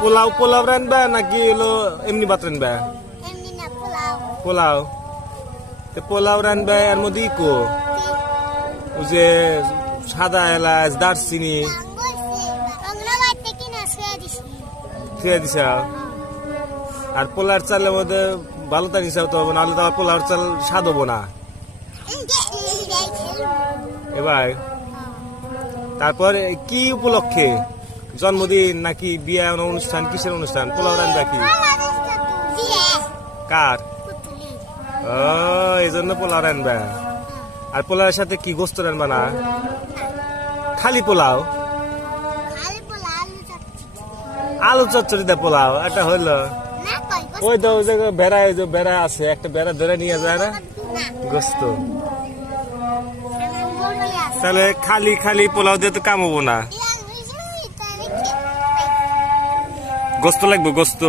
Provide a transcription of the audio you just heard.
পোলাও পোলাও রানবা নাকি হলো এমনি ভাত রানবা? এমনি না, পোলাও। পোলাও। তো পোলাও রানবা এর মধ্যে ইকো ওই যে সাদা এলাচ দারচিনি খেয়ে দিছা। আর পোলার চালের মধ্যে ভালো তার হিসাব তো হবে, নাহলে তো আর পোলার চাল স্বাদ হবো না এবার। তারপর কি উপলক্ষে, জন্মদিন নাকি বিয়ে অনুষ্ঠান, কিসের অনুষ্ঠান? পোলাও রান্না কি কার? ও, এই জন্য পোলাও রান্না। আর পোলাওয়ের সাথে কি গোস্ত রান্না না? খালি পোলাও, আলু চচ্চড়ি দে পোলাও, এটা হইলো। ওই তো ওই জায়গায় বেড়া, ওই যে বেড়া আছে, একটা বেড়া ধরে নিয়ে যায় না গোস্ত। তাহলে খালি খালি পোলাও দিয়ে তো কাম হবো না, গোস্ত লাগবে গোস্ত।